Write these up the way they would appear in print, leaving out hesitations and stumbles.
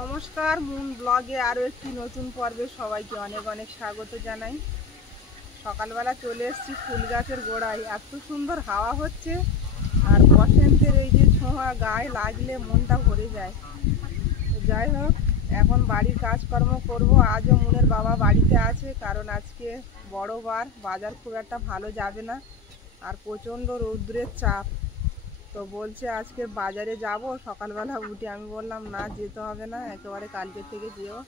নমস্কার, মুন ব্লগে আরও একটি নতুন পর্বে সবাইকে অনেক অনেক স্বাগত জানাই। সকালবেলা চলে এসেছি ফুল গাছের গোড়ায়। এত সুন্দর হাওয়া হচ্ছে আর বসন্তের এই যে ছোঁয়া গায়ে লাগলে মনটা ভরে যায়। যাই হোক, এখন বাড়ির কাজকর্ম করব। আজও মুনের বাবা বাড়িতে আছে, কারণ আজকে বড় বার, বাজার খুব একটা ভালো যাবে না আর প্রচণ্ড রৌদ্রের চাপ। তো বলছে আজকে বাজারে যাব সকালবেলা উঠে। আমি বললাম না, যেতে হবে না, একেবারে কালকে থেকে যেও।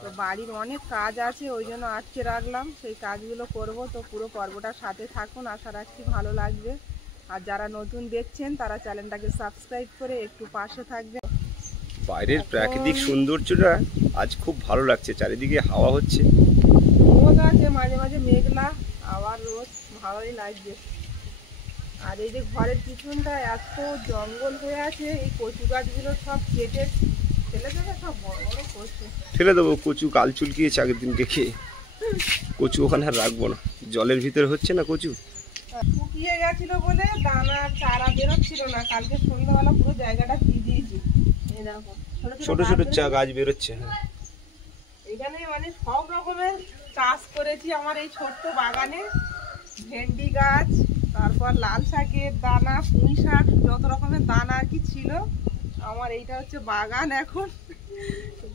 তো বাড়ির অনেক কাজ আছে, ওই জন্য আটকে রাখলাম, সেই কাজগুলো করব। তো পুরো পর্বটার সাথে থাকুন, আশা রাখছি ভালো লাগবে। আর যারা নতুন দেখছেন তারা চ্যানেলটাকে সাবস্ক্রাইব করে একটু পাশে থাকবেন। বাইরের প্রাকৃতিক সৌন্দর্যটা আজ খুব ভালো লাগছে, চারিদিকে হাওয়া হচ্ছে, রোদ আছে, মাঝে মাঝে মেঘলা, আবার রোদ, ভালোই লাগছে। আর এই যে ঘরের পিছনটা এত জঙ্গল হয়ে আছে, এই কচু গাছগুলো সব কেটে ফেলে দেবে, সব বড় বড় কচু ফেলে দেবো। কচু গাল চুলকিয়েছে আগের দিনকে খেয়ে, কচু ওখানে আর রাখবো না। জলের ভিতরে হচ্ছে না কচু, শুকিয়ে গেছিল বলে দানা চারা বেরোচ্ছিল না। কালকে সন্ধ্যাবেলা পুরো জায়গাটা ভিজিয়েছি। এই দেখো ছোট ছোট গাছ বেরোচ্ছে। এখানে মানে সব রকমের চাষ করেছি আমার এই ছোট্ট বাগানে। ভেন্ডি গাছ, তারপর লাল শাকের দানা, পুঁই শাক, যত রকমের দানা আর কি ছিল আমার। এইটা হচ্ছে বাগান। এখন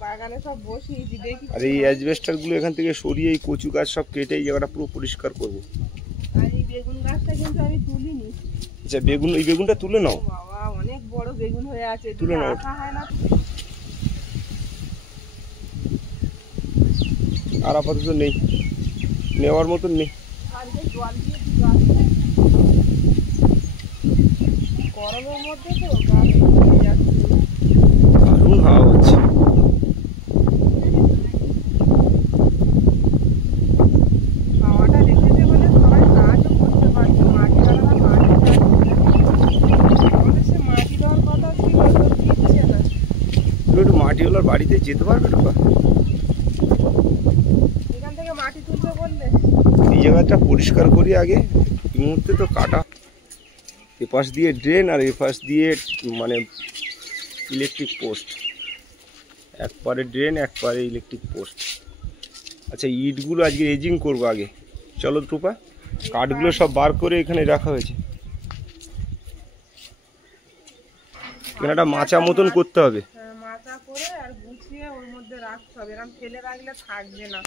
বাগানে সব বসিয়েছি, দেখি। আর এই অ্যাজবেস্টার গুলো এখান থেকে সরিয়ে এই কচু গাছ সব কেটে এই জায়গাটা পুরো পরিষ্কার করবো। আর এই বেগুন গাছটা কিন্তু আমি তুলিনি। আচ্ছা, বেগুন, এই বেগুনটা তুলে নাও। বাবা, অনেক বড় বেগুন হয়ে আছে, তুলে নাও। রাখা হয় না। আর আপাতত নেই, নেওয়ার মতন নেই। গরমের মধ্যে তো গাছ শুকিয়ে যাচ্ছে। দারুণ হাওয়া হচ্ছে। হাওয়াটা রেখেছে বলে সবাই কাজও করতে পারছে। মাটিওয়ালারা মাটি আমাদের সে মাটি দেওয়ার কথা ছিল, তো দিচ্ছে না। তুমি একটু মাটিওয়ালার বাড়িতে যেতে পারবে না? এখান থেকে মাটি তুলতে বললে এই জায়গাটা পরিষ্কার করি আগে। এই মুহূর্তে তো কাটা। এপাশ দিয়ে ড্রেন আর এপাশ দিয়ে মানে ইলেকট্রিক পোস্ট, একবারে ড্রেন একবারে ইলেকট্রিক পোস্ট। আচ্ছা, ইটগুলো আজকে এজিং করবো আগে। চলো টুপা, কাঠগুলো সব বার করে এখানে রাখা হয়েছে। এখানে একটা মাচা মতন করতে হবে, মাচা করে আর গুছিয়ে ওর মধ্যে রাখতে হবে, এরকম ফেলে রাখলে থাকবে না।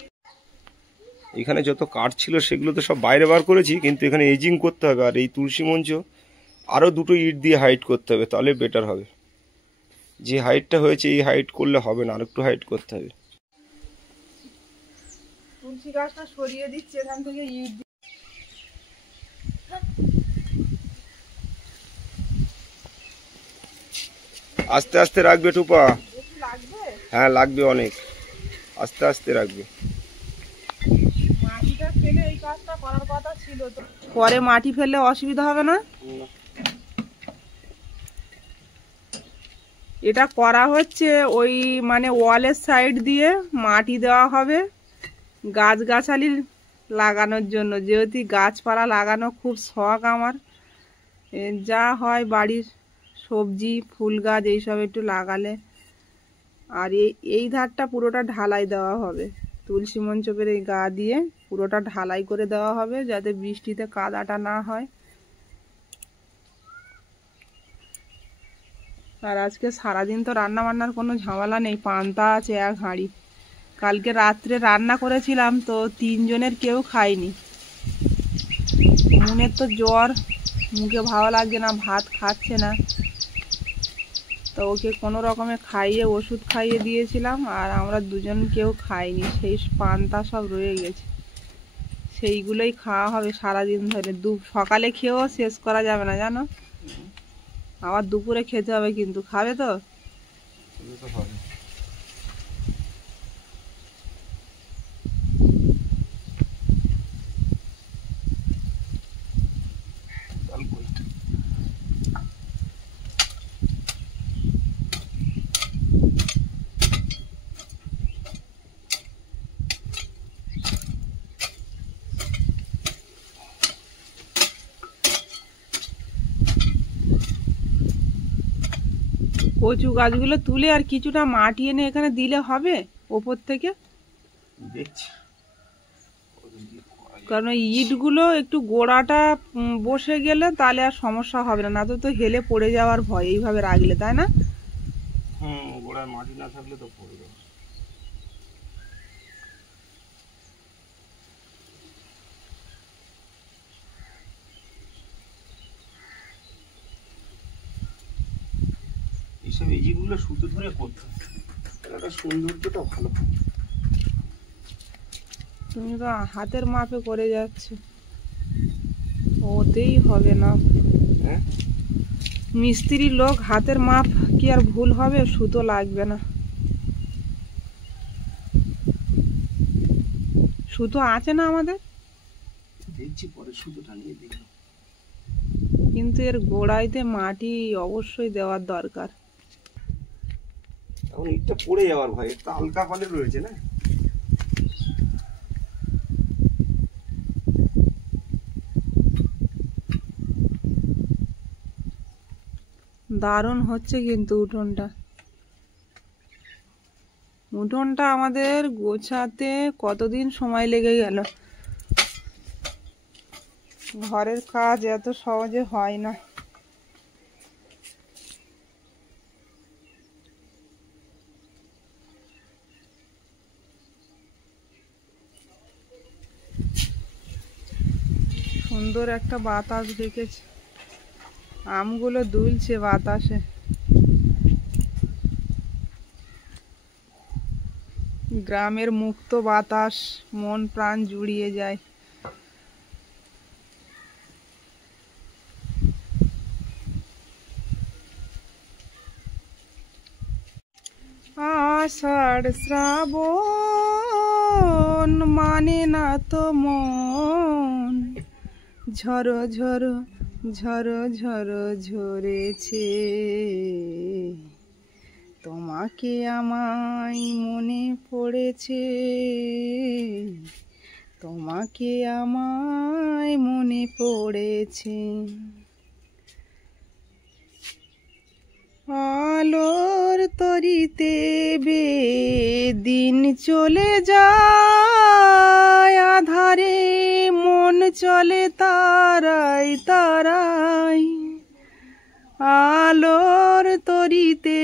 এখানে যত কাঠ ছিল সেগুলো তো সব বাইরে বার করেছি, কিন্তু এখানে এজিং করতে হবে। আর এই তুলসী মঞ্চ আরও দুটো ইট দিয়ে হাইট করতে হবে, তাহলে বেটার হবে। যে হাইটটা হয়েছে এই হাইট করলে হবে না, আরেকটু হাইট করতে হবে। তুলসী গাছটা সরিয়ে দিচ্ছে এখান থেকে ইট। আস্তে আস্তে রাখবে টুপা। লাগবে? হ্যাঁ লাগবে, অনেক আস্তে আস্তে রাখবে। মাটিটা ফেলে এই কাজটা করার কথা ছিল, তো পরে মাটি ফেললে অসুবিধা হবে না। এটা করা হচ্ছে ওই মানে ওয়ালের সাইড দিয়ে মাটি দেওয়া হবে গাছগাছালি লাগানোর জন্য। যেহেতু গাছপালা লাগানো খুব শখ আমার, যা হয় বাড়ির সবজি ফুল গাছ এইসব একটু লাগালে। আর এই ধারটা পুরোটা ঢালাই দেওয়া হবে, তুলসী মঞ্চপের এই গা দিয়ে পুরোটা ঢালাই করে দেওয়া হবে, যাতে বৃষ্টিতে কাদাটা না হয়। আর আজকে সারাদিন তো রান্না বান্নার কোনো ঝামেলা নেই, পান্তা আছে এক হাঁড়ি। কালকে রাত্রে রান্না করেছিলাম, তো 3 জনের কেউ খায়নি। মুনের তো জ্বর, মুখে ভালো লাগছে না, ভাত খাচ্ছে না, তো ওকে কোনো রকমে খাইয়ে ওষুধ খাইয়ে দিয়েছিলাম। আর আমরা দুজন কেউ খাইনি, সেই পান্তা সব রয়ে গেছে, সেইগুলোই খাওয়া হবে সারাদিন ধরে। সকালে খেয়েও শেষ করা যাবে না জানো, আবার দুপুরে খেতে হবে। কিন্তু খাবে তো? কচু গাছগুলো তুলে আর কিছুটা মাটি এনে এখানে দিলে হবে ওপর থেকে? দেখছি, কারণ ওই ইটগুলো একটু গোড়াটা বসে গেলে তাহলে আর সমস্যা হবে না, না তো তো হেলে পড়ে যাওয়ার ভয় এইভাবে রাখলে, তাই না? গোড়ায় মাটি না থাকলে তো পড়ে যাবে। এইসব এজিগুলো সুতো ধরে করতে হবে, একটা সৌন্দর্যটা ভালো। তুমি তো হাতের মাপে করে যাচ্ছ, ওতেই হবে না। হ্যাঁ, মিস্ত্রি লোক, হাতের মাপ কি আর ভুল হবে? সুতো লাগবে না। সুতো আছে না আমাদের? দেখছি পরে সুতোটা নিয়ে দেখব। কিন্তু এর গোড়াইতে মাটি অবশ্যই দেওয়ার দরকার। এখন ইটটা পড়ে যাওয়ার ভয়, একটা হালকা পালে রয়েছে না। দারুণ হচ্ছে কিন্তু উঠোনটা। উঠোনটা আমাদের গোছাতে কতদিন সময় লেগে গেল। ঘরের কাজ এত সহজে হয় না। সুন্দর একটা বাতাস রেখেছে, আমগুলো দুলছে বাতাসে। গ্রামের মুক্ত বাতাস মন প্রাণ জুড়িয়ে যায়। আষাঢ় শ্রাবণ মানে না তো মন, ঝরো ঝরো ঝরো ঝরো ঝরেছে, তোমাকে আমায় মনে পড়েছে, তোমাকে আমায় মনে পড়েছে। আলোর তরিতে দিন চলে যায়, আধারে মন চলে তারাই তারাই। আলোর তরিতে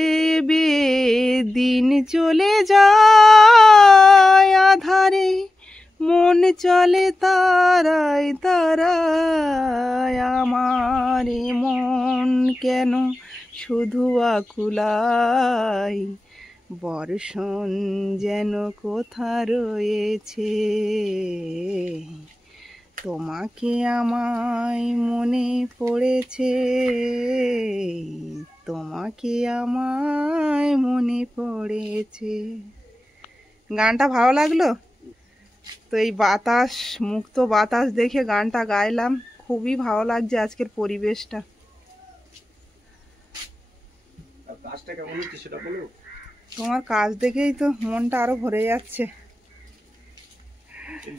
দিন চলে যায়, আধারে মন চলে তারাই তারাই। আমার মন কেন শুধু আকুলাই, বর্ষণ যেন কোথা রয়েছে, তোমাকে আমায় মনে পড়েছে, তোমাকে আমায় মনে পড়েছে। গানটা ভালো লাগলো তো, এই বাতাস, মুক্ত বাতাস দেখে গানটা গাইলাম। খুবই ভালো লাগছে আজকের পরিবেশটা। কাজটা কেমন হচ্ছে সেটা বলো। তোমার কাজ দেখেই তো মনটা আরো ভরে যাচ্ছে।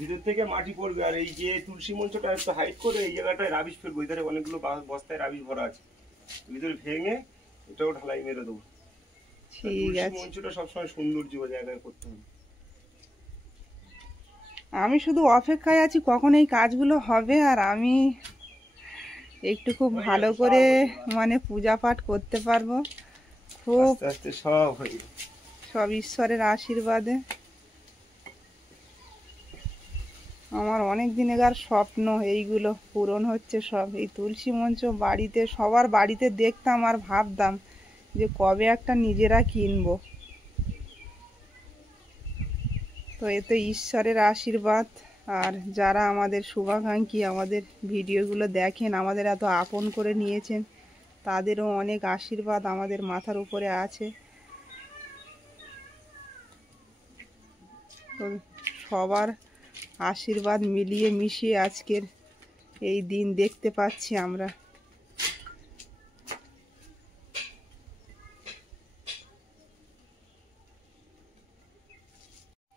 ভিতর থেকে মাটি পড়বে, আর এই যে তুলসী মঞ্চটা একটু হাইট করে এই জায়গাটায় রাবিশ ফেলবো। এধারে অনেকগুলো বস্তায় রাবিশ ভরা আছে, ভিতরে ভেঙে এটাও ঢালাই মেরে দেবো। ঠিক আছে, মঞ্চটা সবসময় সৌন্দর্য জায়গায় করতে হবে। আমি শুধু অপেক্ষায় আছি কখন এই কাজগুলো হবে, আর আমি একটু খুব ভালো করে মানে পূজা পাঠ করতে পারবো। খুব আস্তে আস্তে সব হয়ে যাবে, সব ঈশ্বরের আশীর্বাদে। আমার অনেক দিনেকার স্বপ্ন এইগুলো পূরণ হচ্ছে সব। এই তুলসী মঞ্চ বাড়িতে, সবার বাড়িতে দেখতাম আর ভাবতাম যে কবে একটা নিজেরা কিনবো। তো এতে ঈশ্বরের আশীর্বাদ, আর যারা আমাদের শুভাকাঙ্ক্ষী, আমাদের ভিডিওগুলো দেখেন, আমাদের এত আপন করে নিয়েছেন, তাদেরও অনেক আশীর্বাদ আমাদের মাথার উপরে আছে। তো সবার আশীর্বাদ মিলিয়ে মিশিয়ে আজকের এই দিন দেখতে পাচ্ছি আমরা।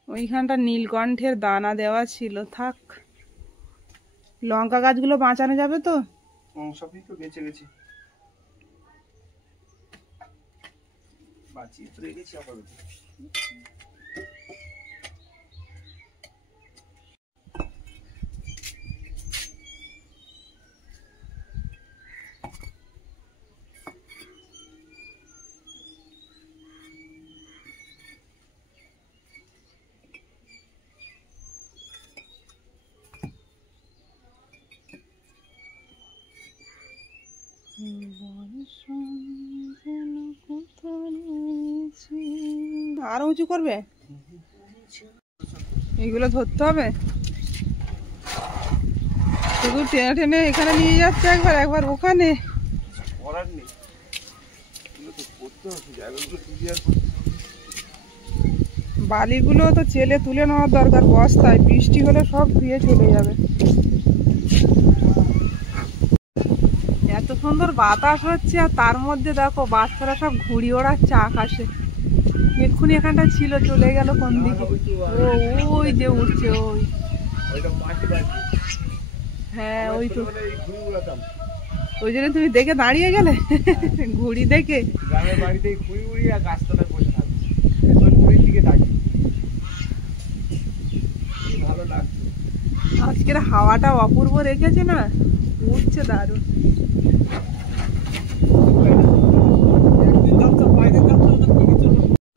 ওইখানটা নীলকণ্ঠের দানা দেওয়া ছিল, থাক। লঙ্কা গাছগুলো বাঁচানো যাবে তো? সবই তো বেঁচে গেছে। বাঁচিয়ে তো রেখেছি আপাতত। আরো উঁচু করবে, এইগুলো ধরতে হবে। শুধু টেনে টেনে এখানে নিয়ে যাচ্ছে, একবার একবার ওখানে। করার নেই, এগুলো তো করতে হবে, জায়গাগুলো ক্লিয়ার। বালিগুলো তো চেলে তুলে নেওয়ার দরকার বস্তায়, বৃষ্টি হলে সব ধুয়ে চলে যাবে। এত সুন্দর বাতাস হচ্ছে, আর তার মধ্যে দেখো বাচ্চারা সব ঘুড়ি ওড়াচ্ছে আকাশে। এক্ষুনি এখানটা ছিল, চলে গেল কোন দিকে। ও ওই যে উঠছে, ওই হ্যাঁ ওই তো, ওই জন্য তুমি দেখে দাঁড়িয়ে গেলে ঘুড়ি দেখে। গ্রামের বাড়িতে ঘুড়ি উড়ি আর গাছতলায় বসে থাকবে, ওই ঘুড়ির দিকে তাকিয়ে ভালো লাগছে। আজকের হাওয়াটা অপূর্ব রেখেছে না, উঠছে দারুণ।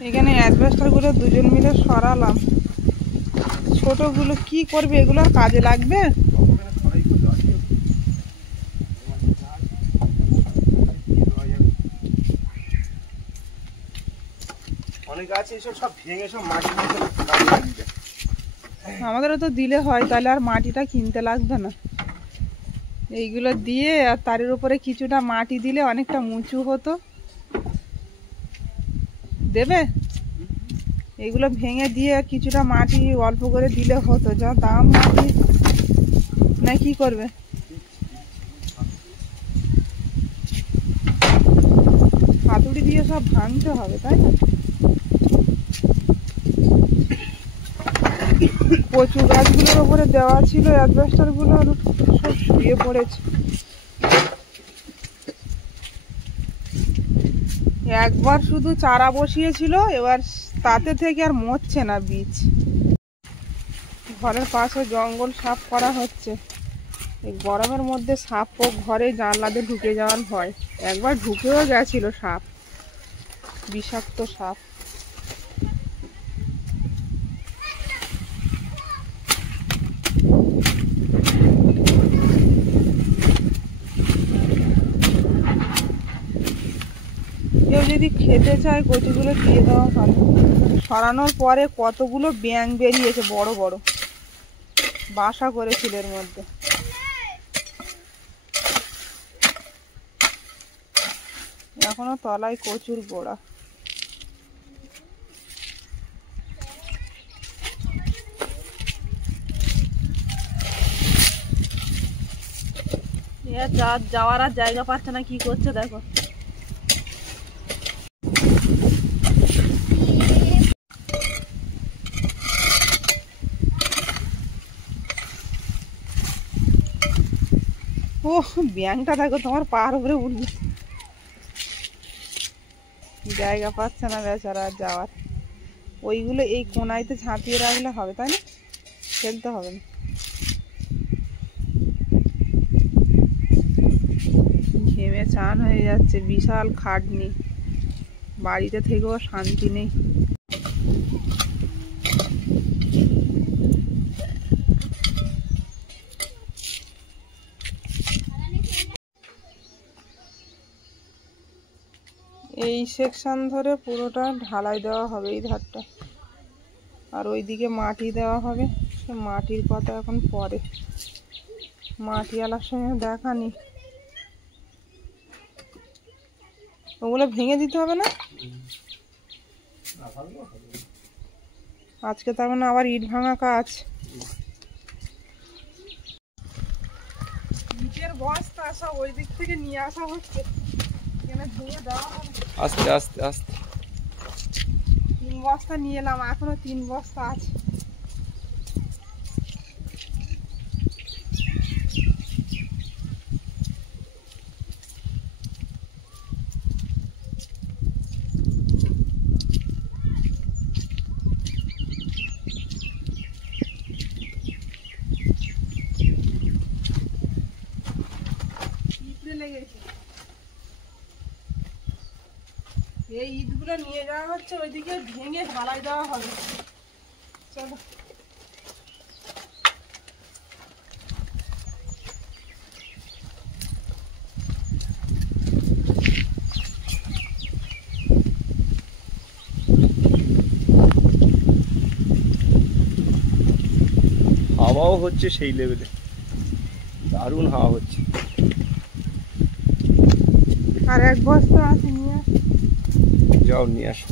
এখানে অ্যাসবেস্টার গুলো দুজন মিলে সরালাম। ছোটগুলো কি করবে, এগুলো আর কাজে লাগবে? অনেক আছে এসব সব ভেঙে সব মাটির মধ্যে লাগিয়ে দেয়। আমাদেরও তো দিলে হয়, তাহলে আর মাটিটা কিনতে লাগবে না। এইগুলো দিয়ে আর তারের উপরে কিছুটা মাটি দিলে অনেকটা উঁচু হতো। দেবে? এগুলো ভেঙে দিয়ে কিছুটা মাটি অল্প করে দিলে হতো, যা দাম মাটি। না কি করবে? হাতুড়ি দিয়ে সব ভাঙতে হবে, তাই না? কচু গাছগুলোর উপরে দেওয়া ছিল অ্যাসবেস্টার গুলো, সব শুয়ে পড়েছে। একবার শুধু চারা বসিয়েছিল, এবার তাতে থেকে আর মরছে না বীজ। ঘরের পাশে জঙ্গল সাফ করা হচ্ছে। এই গরমের মধ্যে সাপ ও ঘরে জানলাতে ঢুকে যাওয়ার ভয়। একবার ঢুকেও গেছিল সাপ, বিষাক্ত সাপ। কেউ যদি খেতে চায় কচুগুলো দিয়ে দেওয়া ভালো। সরানোর পরে কতগুলো ব্যাঙ বেরিয়েছে, বড় বড় বাসা করেছিল এর মধ্যে। এখনো তলায় কচুর গোড়া। যাওয়ার আর জায়গা পাচ্ছে না, কি করছে দেখো। ও ব্যাংকটা দেখো, তোমার পাহাড় উপরে উঠবে, জায়গা পাচ্ছে না বেচারা আর যাওয়ার। ওইগুলো এই কোনাইতে ঝাঁপিয়ে রাখলে হবে, তাই না? ফেলতে হবে না। ঘেমে চান হয়ে যাচ্ছে, বিশাল খাটনি, বাড়িতে থেকেও শান্তি নেই। এই সেকশন ধরে পুরোটা ঢালাই দেওয়া হবে, এই ধারটা, আর ওইদিকে মাটি দেওয়া হবে। সে মাটির কথা এখন পরে, মাটিওয়ালার সঙ্গে দেখানি। ওগুলো ভেঙে দিতে হবে না আজকে, তার মানে আবার ইট ভাঙা কাজ। ইটের বস্তা সব ওই দিক থেকে নিয়ে আসা হচ্ছে, এখানে ভেঙে দেওয়া হবে। আস্তে আস্তে আস্তে 3 বস্তা নিয়ে এলাম, এখনো 3 বস্তা আছে। এই ইটগুলো নিয়ে যাওয়া হচ্ছে, ওইদিকে ভেঙে ঢালাই দেওয়া হবে। চলো। হাওয়াও হচ্ছে সেই লেভেলে, দারুণ হাওয়া হচ্ছে। আর এক বস্তা আছে, নিয়ে আস। যাও নিয়ে আসো।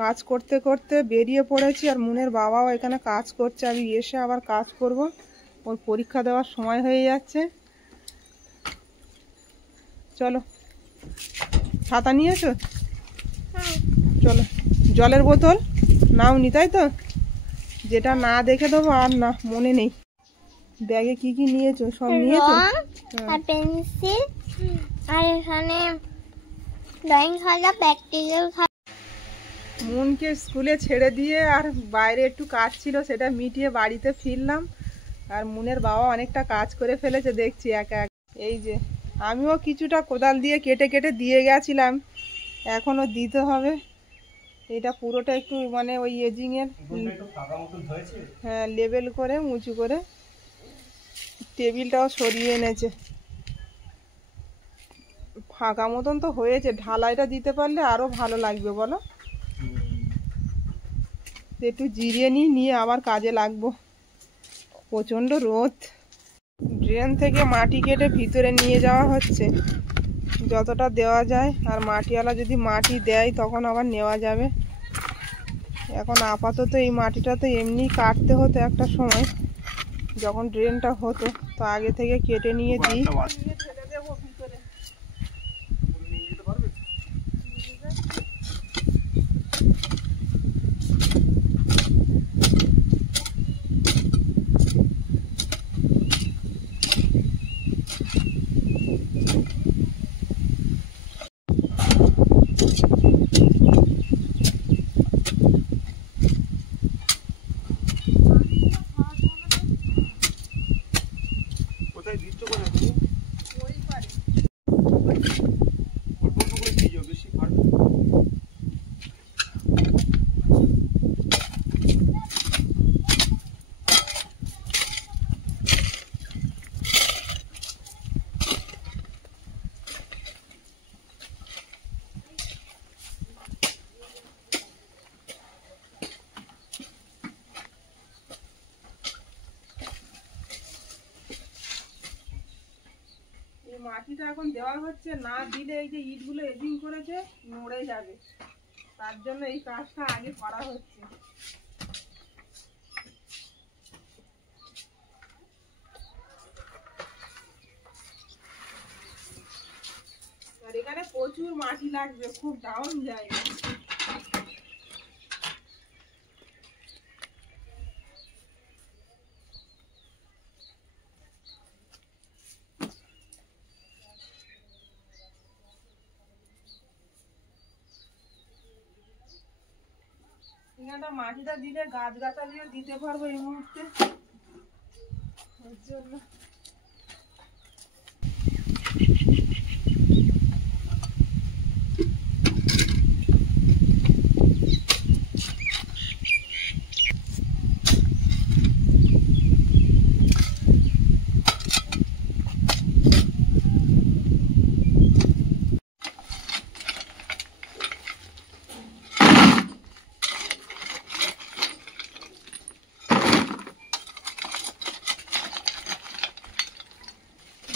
কাজ করতে করতে বেরিয়ে পড়েছি, আর মুনের বাবাও এখানে কাজ করছে। আমি এসে আবার কাজ করব, ওর পরীক্ষা দেওয়ার সময় হয়ে যাচ্ছে। চলো। ছাতা নিয়েছো? চলো। জলের বোতল নাও নি, তাই তো? যেটা না দেখে দেবো আর না মনে নেই। ব্যাগে কি কি নিয়েছো? সব নিয়েছো? আর পেন্সিল, আর এখানে ড্রয়িং খাতা, প্র্যাকটিক্যাল খাতা। মনকে স্কুলে ছেড়ে দিয়ে আর বাইরে একটু কাজ ছিল, সেটা মিটিয়ে বাড়িতে ফিরলাম। আর মুনের বাবা অনেকটা কাজ করে ফেলেছে দেখছি একা একা। এই যে আমিও কিছুটা কোদাল দিয়ে কেটে কেটে দিয়ে গেছিলাম, এখনও দিতে হবে। এটা পুরোটা একটু মানে ওই এজিংয়ের, হ্যাঁ, লেবেল করে উঁচু করে। টেবিলটাও সরিয়ে এনেছে, ফাঁকা মতন তো হয়েছে। ঢালাইটা দিতে পারলে আরও ভালো লাগবে, বলো? একটু জিরিয়ে নিয়ে আবার কাজে লাগবো। প্রচণ্ড রোদ। ড্রেন থেকে মাটি কেটে ভিতরে নিয়ে যাওয়া হচ্ছে, যতটা দেওয়া যায়। আর মাটিওয়ালা যদি মাটি দেয় তখন আবার নেওয়া যাবে। এখন আপাতত এই মাটিটা তো এমনি কাটতে হতো একটা সময়, যখন ড্রেনটা হতো, তো আগে থেকে কেটে নিয়ে দিই। ফেলে দেবো ভিতরে। কোথায় দিচ্ছ করে তুমি? ওই পারে। অল্প অল্প করে দিয়ে যাও, বেশি ফাটবে। মাটিটা এখন দেওয়া হচ্ছে, না দিলে এই যে ইটগুলো এজিং করেছে নড়ে যাবে, তার জন্য এই কাজটা আগে করা হচ্ছে। আর এখানে প্রচুর মাটি লাগবে, খুব ডাউন জায়গা। এখানটা মাটিটা দিলে গাছগাছালিও দিতে পারবো এই মুহূর্তে, ওর জন্য।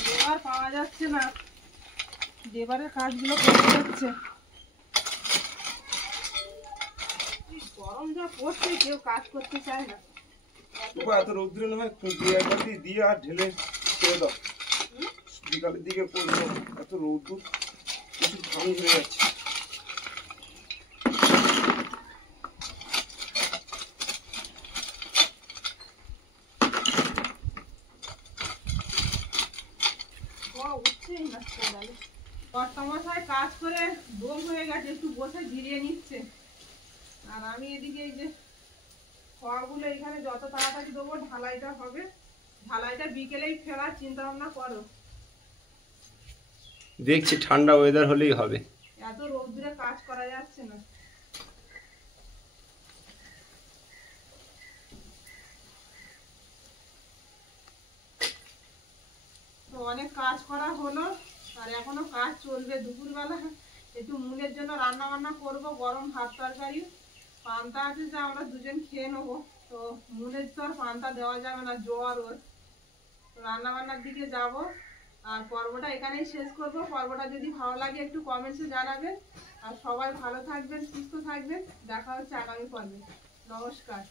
লেবার পাওয়া যাচ্ছে না, লেবারের কাজগুলো করতে হচ্ছে। গরম যা পড়ছে, কেউ কাজ করতে চায় না। এত রৌদ্র নয়, দিয়ে একবার দিয়ে আর ঢেলে ছেড়ে দাও। বিকালের দিকে করবো, এত রৌদ্র প্রচুর ঘাম হয়ে যাচ্ছে। উঠছেই না কোদালে। কর্তামশাই কাজ করে দম হয়ে গেছে, একটু বসে জিরিয়ে নিচ্ছে। আর আমি এদিকে এই যে খোয়াগুলো এখানে যত তাড়াতাড়ি দেবো ঢালাইটা হবে। ঢালাইটা বিকেলেই ফেরার চিন্তা ভাবনা করো। দেখছি ঠান্ডা ওয়েদার হলেই হবে। এত রৌদ্রে কাজ করা যাচ্ছে না। তো অনেক কাজ করা হলো, আর এখনো কাজ চলবে। দুপুরবেলা একটু মুনের জন্য রান্না বান্না করবো, গরম ভাত তরকারি। পান্তা আছে যে আমরা দুজন খেয়ে নেবো। তো মুনের তো আর পান্তা দেওয়া যাবে না, জ্বর ওর। তো রান্না বান্নার দিকে যাব। আর পর্বটা এখানেই শেষ করব। পর্বটা যদি ভালো লাগে একটু কমেন্টসে জানাবেন। আর সবাই ভালো থাকবেন, সুস্থ থাকবেন। দেখা হচ্ছে আগামী পর্বে। নমস্কার।